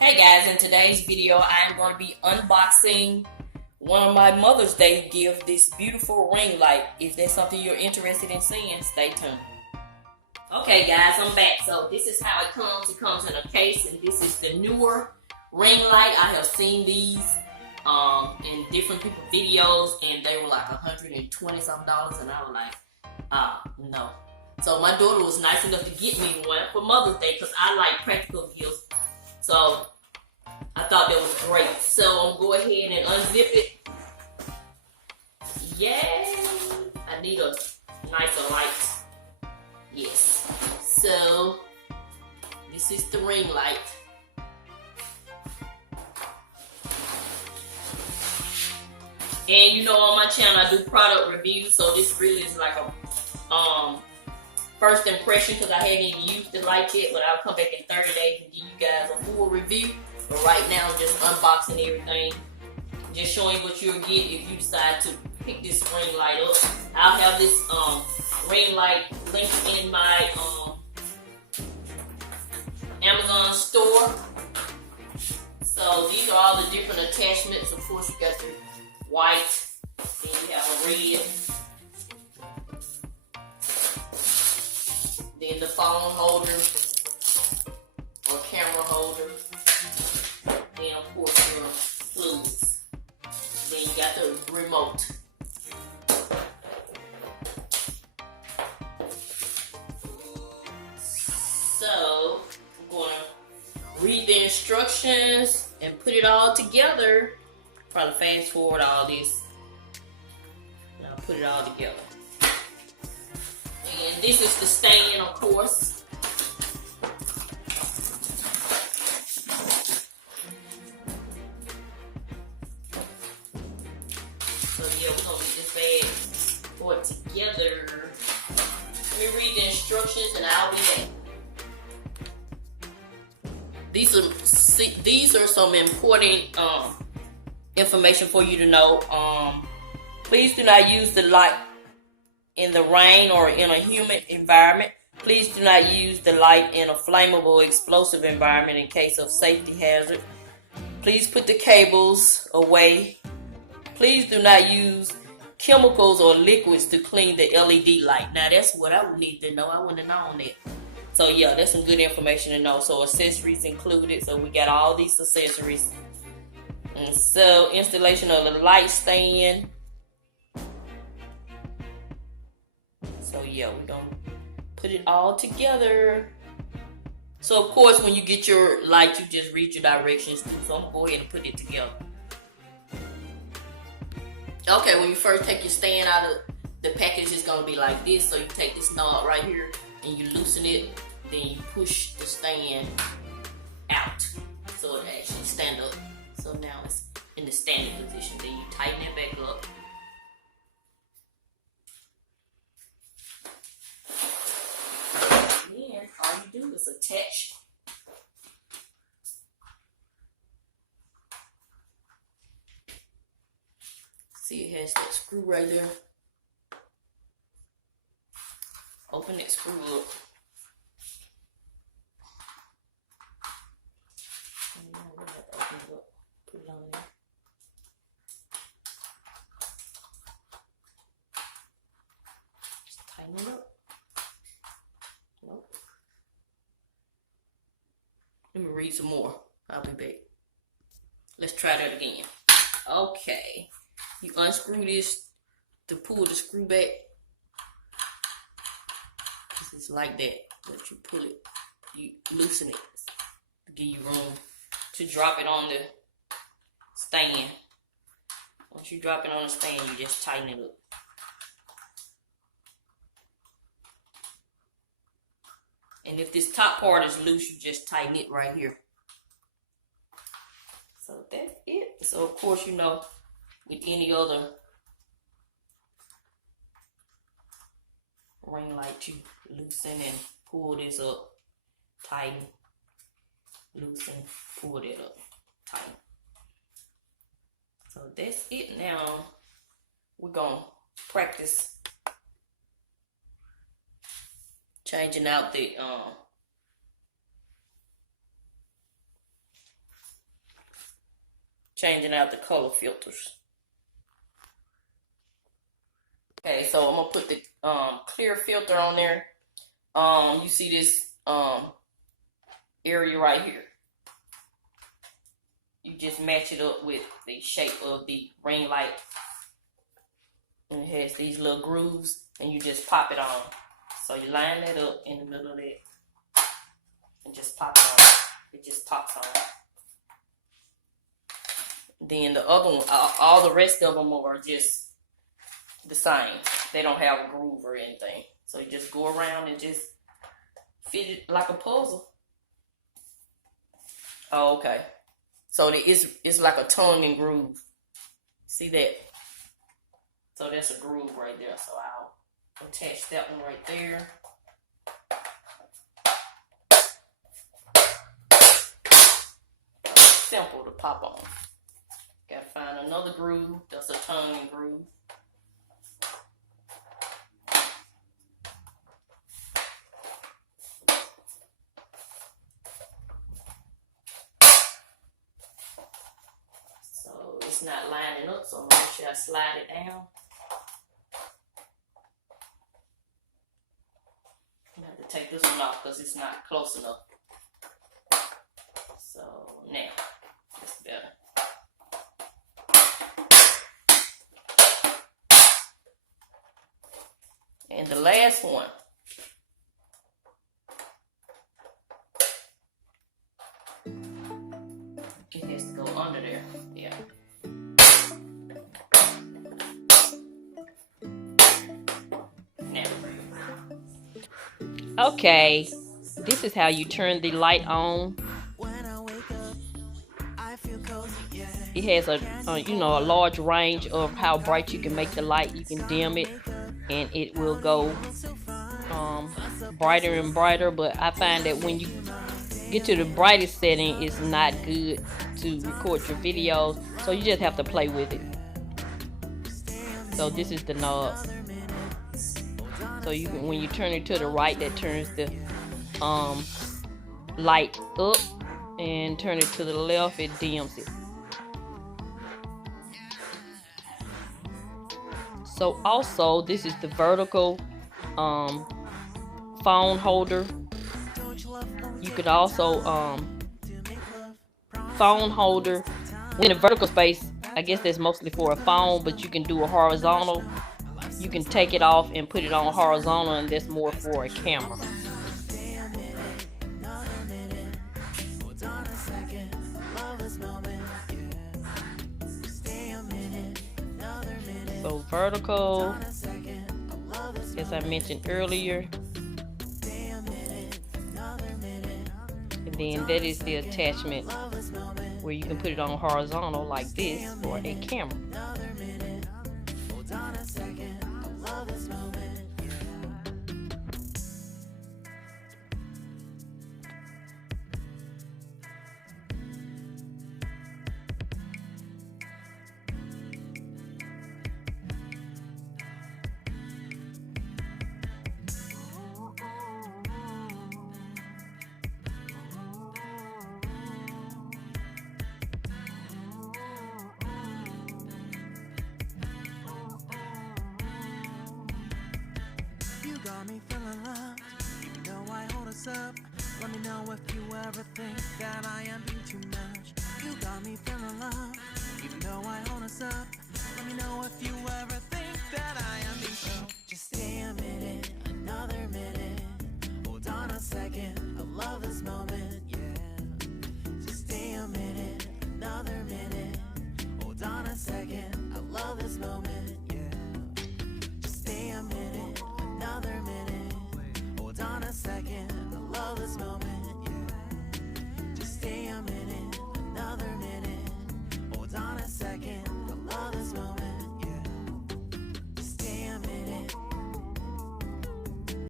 Hey guys, in today's video I am going to be unboxing one of my Mother's Day gift, this beautiful ring light. If that's something you're interested in seeing, stay tuned. Okay guys, I'm back. So this is how it comes. It comes in a case, and this is the Neweer ring light. I have seen these in different people's videos, and they were like $120 something, and I was like, no. So my daughter was nice enough to get me one for Mother's Day because I like practical gifts. So I thought that was great. So I'm going to go ahead and unzip it. Yay! I need a nicer light. Yes. So this is the ring light. And you know, on my channel I do product reviews, so this really is like a first impression because I haven't even used the light yet, but I'll come back in 30 days and give you guys a full review. But right now I'm just unboxing everything, just showing you what you'll get if you decide to pick this ring light up. I'll have this ring light linked in my Amazon store. So these are all the different attachments. Of course, you got the white, then you have a red, then the phone holder or camera holder, then of course your fluids, then you got the remote. So I'm going to read the instructions and put it all together. Probably fast forward all this. And I'll put it all together. And this is the stand, of course. So yeah, we're gonna get this bag put together. Let me read the instructions and I'll be back. These are some important information for you to know. Please do not use the light in the rain or in a humid environment. Please do not use the light in a flammable, explosive environment in case of safety hazard. Please put the cables away. Please do not use chemicals or liquids to clean the LED light. Now that's what I would need to know. I wouldn't have known that. So yeah, that's some good information to know. So accessories included. So we got all these accessories. And so installation of the light stand. So yeah, we're gonna put it all together. So of course, when you get your light, you just read your directions too. So I'm gonna go ahead and put it together. Okay, when you first take your stand out of the package, it's gonna be like this. So you take this knob right here and you loosen it, then you push the stand out so it actually stand up. So now it's in the standing position. Then you tighten it back up. Then all you do is attach see, it has that screw right there. Open that screw up. And now we have to open it up. Put it on there. Just tighten it up. Nope. Let me read some more. I'll be back. Let's try that again. Okay. You unscrew this to pull the screw back. It's like that, but you pull it, you loosen it to give you room to drop it on the stand. Once you drop it on the stand, you just tighten it up. And if this top part is loose, you just tighten it right here. So that's it. So of course, you know, with any other ring light, you loosen and pull this up, tighten, loosen, pull it up, tighten. So that's it. Now we're gonna practice changing out the changing out the color filters. Okay, so I'm gonna put the clear filter on there. You see this area right here. You just match it up with the shape of the ring light. And it has these little grooves, and you just pop it on. So you line that up in the middle of that, and just pop it on. It just pops on. Then the other one, all the rest of them are just the same. They don't have a groove or anything. So you just go around and just fit it like a puzzle. Oh, okay. So it's like a tongue and groove. See that? So that's a groove right there. So I'll attach that one right there. Simple to pop on. Gotta find another groove. That's a tongue and groove. So it's not lining up, so I'm gonna make sure I slide it down. I have to take this one off because it's not close enough. So now it's better. And the last one. It has to go under there. Yeah. Now. Okay. This is how you turn the light on. It has a large range of how bright you can make the light. You can dim it, and it will go brighter and brighter. But I find that when you get to the brightest setting, it's not good to record your videos. So you just have to play with it. So this is the knob. So you can, when you turn it to the right, that turns the light up, and turn it to the left, it dims it. So also, this is the vertical phone holder. You could also phone holder in the vertical space. I guess that's mostly for a phone, but you can do a horizontal. You can take it off and put it on horizontal, and that's more for a camera. So vertical, as I mentioned earlier, and then that is the attachment where you can put it on horizontal like this for a camera. Got me feeling loved, even though I hold us up. Let me know if you ever think that I am being too much.